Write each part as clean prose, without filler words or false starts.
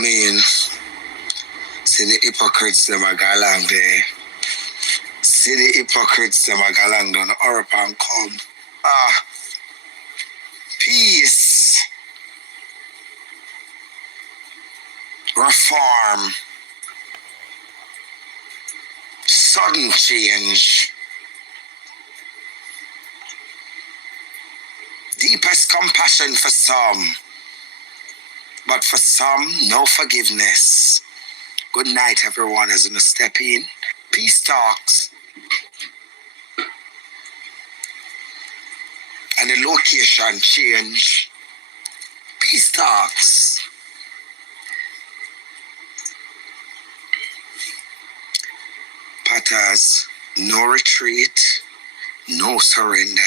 mean, see the hypocrites them a go along there. See the hypocrites them a go along down Europe and come. Peace. Reform. Sudden change. Deepest compassion for some. But for some, no forgiveness. Good night, everyone, as we step in. Peace talks. And the location change. Peace talks. Patters, no retreat, no surrender.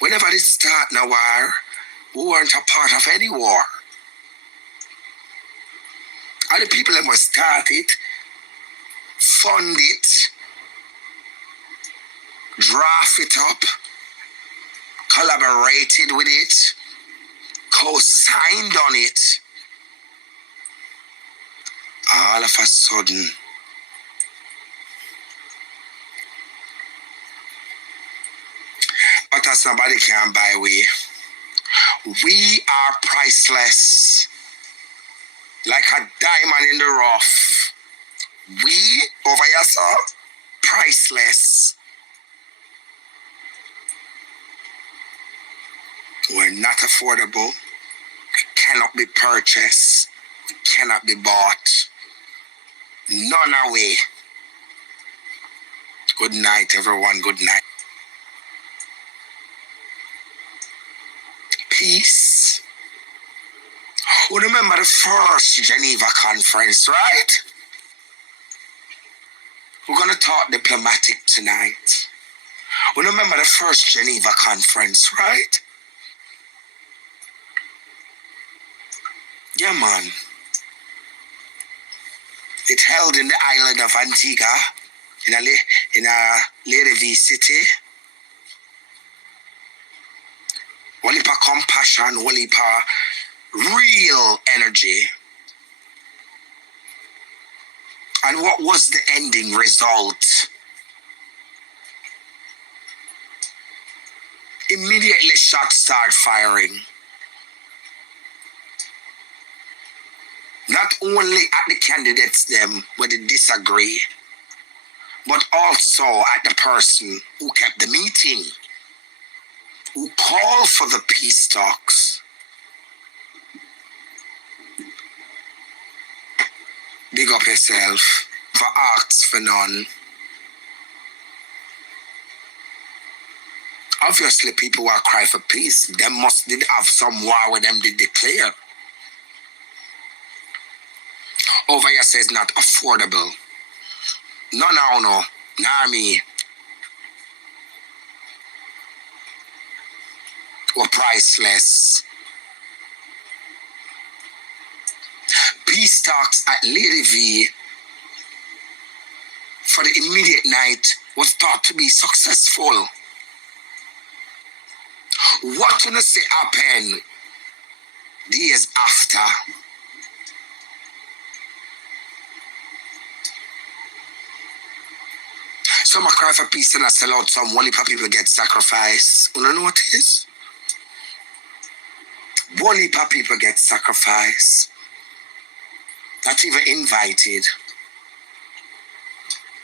Whenever they start in a war, we weren't a part of any war. And the people that must start it, fund it, draft it up, collaborated with it, co-signed on it. All of a sudden, but as nobody can buy we are priceless. Like a diamond in the rough. We, over here, sir, priceless. We're not affordable. We cannot be purchased. We cannot be bought. None away. Good night, everyone. Good night. Peace. We remember the first Geneva conference, right? We're going to talk diplomatic tonight. We remember the first Geneva conference, right? Yeah, man. It held in the island of Antigua, in a Validity city. One heap of compassion, one heap of real energy. And what was the ending result? Immediately shots start firing. Not only at the candidates them where they disagree, but also at the person who kept the meeting, who called for the peace talks. Big up yourself, for asks for none. Obviously, people who are cry for peace, them must did have some war with them did declare. Over here says not affordable. No, nah me. Or priceless. Peace talks at Lady V for the immediate night was thought to be successful. What gonna say happen days after? Some are cry for peace and I sell out some one heap of people get sacrificed. You know what it is? One heap of people get sacrificed. Not even invited.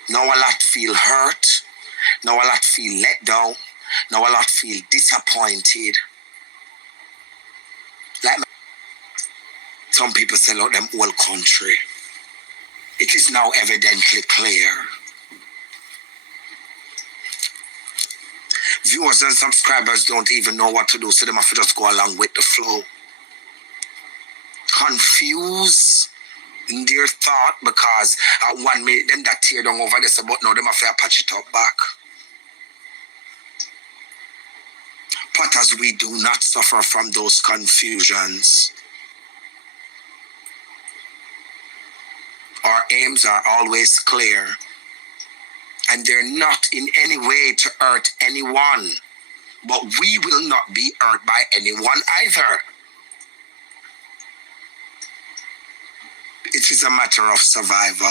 Now a lot feel hurt. Now a lot feel let down. Now a lot feel disappointed. Like some people sell out them whole country. It is now evidently clear. Viewers and subscribers don't even know what to do, so they have to just go along with the flow. Confused in their thought because at 1 minute them that tear down over this, but now them have to patch it up back. But as we do not suffer from those confusions, our aims are always clear. And they're not in any way to hurt anyone. But we will not be hurt by anyone either. It is a matter of survival.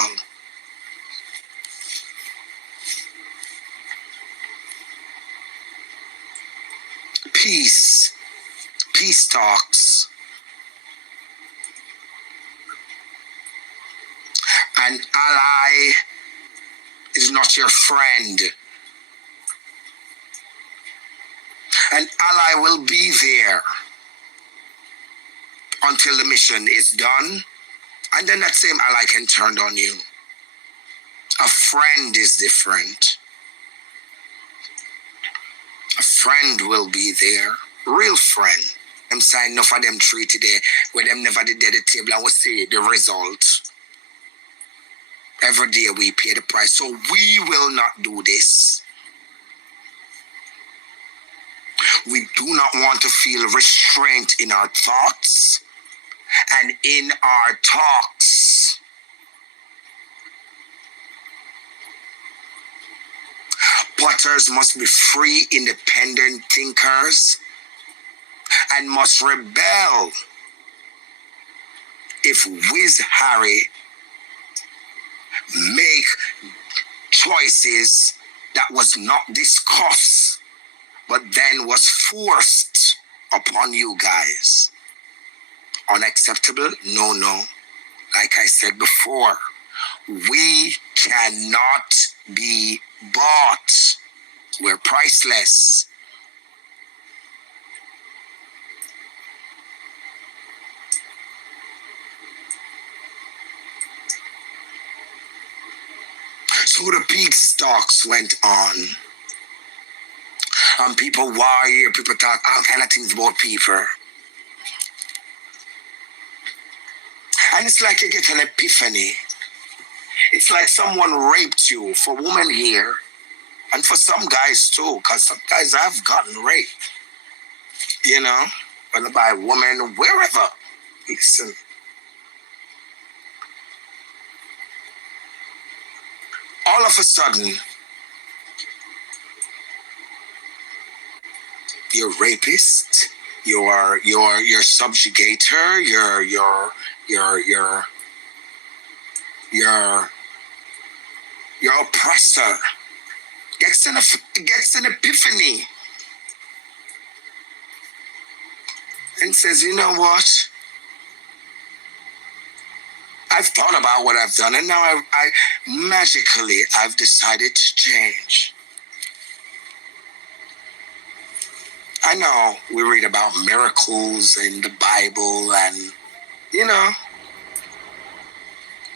Peace talks. An ally is not your friend. An ally will be there until the mission is done, and then that same ally can turn on you. A friend is different. A friend will be there. Real friend. Them sign enough of them three today where them never did the table and we see the result. Every day we pay the price. So we will not do this. We do not want to feel restraint in our thoughts and in our talks. Potters must be free, independent thinkers and must rebel if Wiz Harry make choices that was not discussed but then was forced upon you guys. Unacceptable? No. Like I said before, we cannot be bought. We're priceless. So the peak stocks went on. And people worry, people talk all kind of things about people. And it's like you get an epiphany. It's like someone raped you, for women here, and for some guys too, because some guys have gotten raped. You know, whether by a woman, wherever. Listen. All of a sudden, you're a rapist, you're subjugator, you're oppressor. Gets an epiphany and says, you know what? I've thought about what I've done, and now I've decided to change. I know we read about miracles in the Bible and, you know,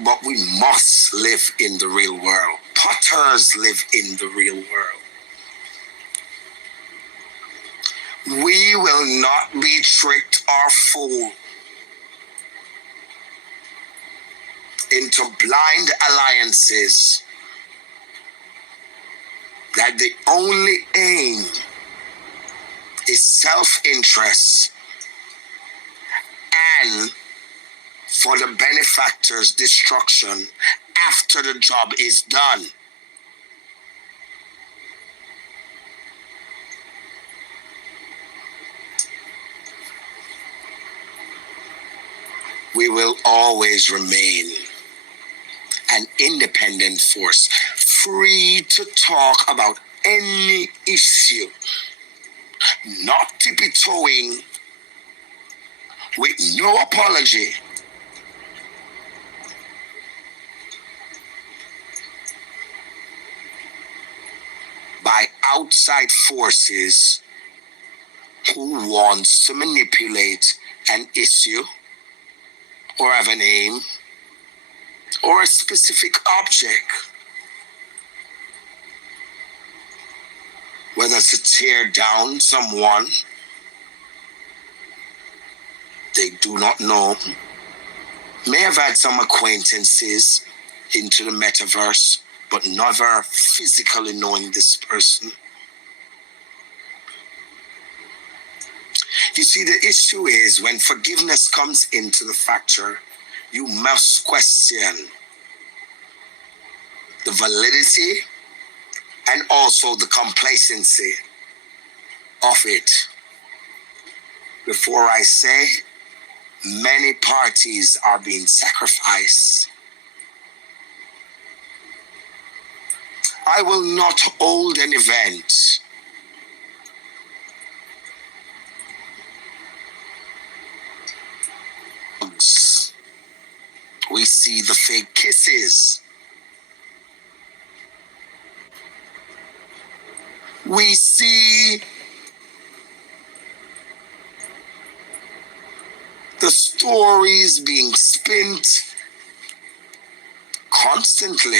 but we must live in the real world. Potters live in the real world. We will not be tricked or fooled into blind alliances that the only aim is self-interest and for the benefactor's destruction after the job is done. We will always remain an independent force, free to talk about any issue, not tippy-toeing, with no apology. By outside forces who wants to manipulate an issue or have an aim or a specific object, whether it's to tear down someone they do not know, may have had some acquaintances into the metaverse, but never physically knowing this person. You see, the issue is when forgiveness comes into the factor, you must question the validity and also the complacency of it. Before I say Many parties are being sacrificed. I will not hold an event we see the fake kisses. We see the stories being spent constantly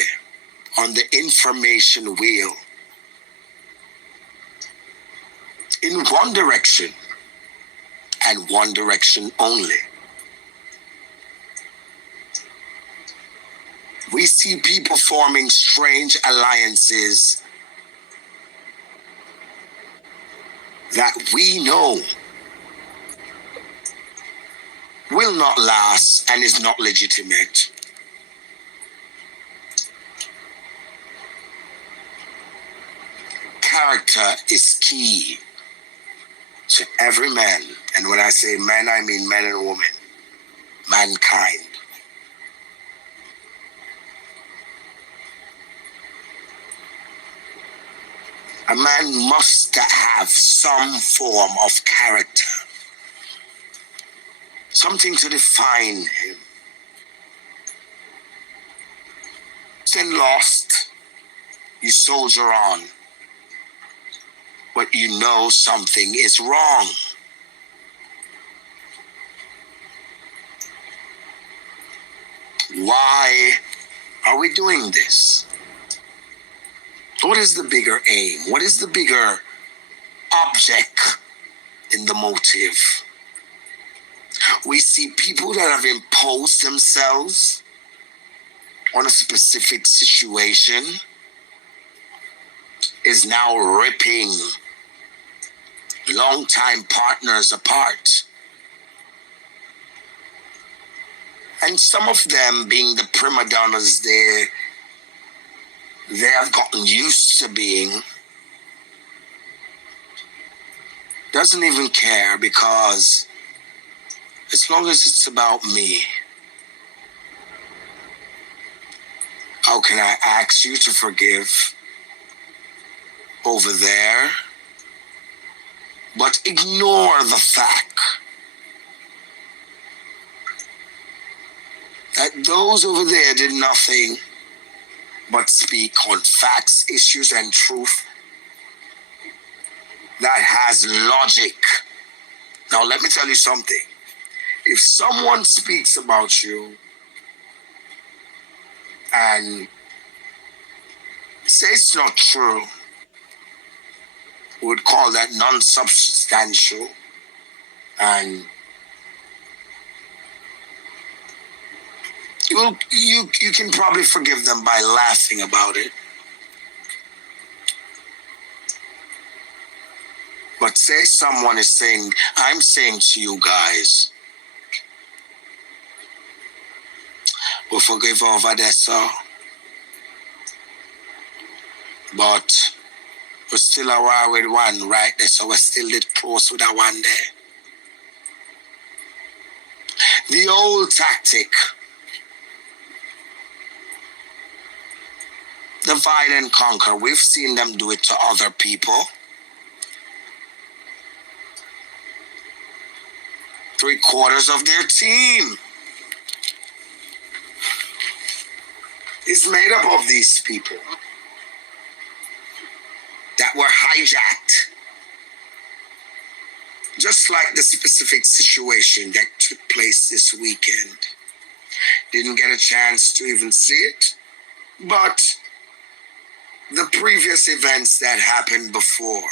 on the information wheel in one direction and one direction only. We see people forming strange alliances that we know will not last and is not legitimate. Character is key to every man. And when I say man, I mean man and woman, mankind. A man must have some form of character, something to define him. Then lost, you soldier on, but you know something is wrong. Why are we doing this? What is the bigger aim? What is the bigger object in the motive? We see people that have imposed themselves on a specific situation is now ripping longtime partners apart. And some of them, being the prima donnas they have gotten used to being, doesn't even care, because as long as it's about me, how can I ask you to forgive over there, but ignore the fact that those over there did nothing but speak on facts, issues, and truth that has logic. Now, let me tell you something. If someone speaks about you and says it's not true, we would call that non-substantial, and you can probably forgive them by laughing about it. But say someone is saying, I'm saying to you guys, we forgive over there, so, but we're still a war with one right there, so we're still lit close with that one there. The old tactic, divide and conquer. We've seen them do it to other people. 3/4 of their team is made up of these people that were hijacked. Just like the specific situation that took place this weekend. Didn't get a chance to even see it, but the previous events that happened before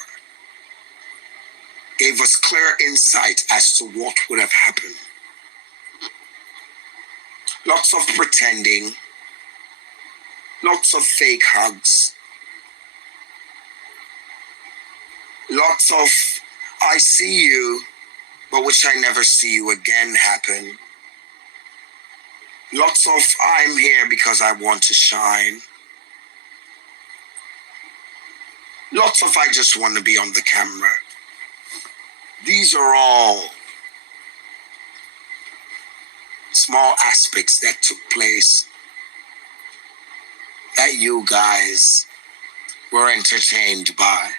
gave us clear insight as to what would have happened. Lots of pretending, lots of fake hugs, lots of I see you, but which I never see you again happen. Lots of I'm here because I want to shine. Lots of I just want to be on the camera. These are all small aspects that took place that you guys were entertained by.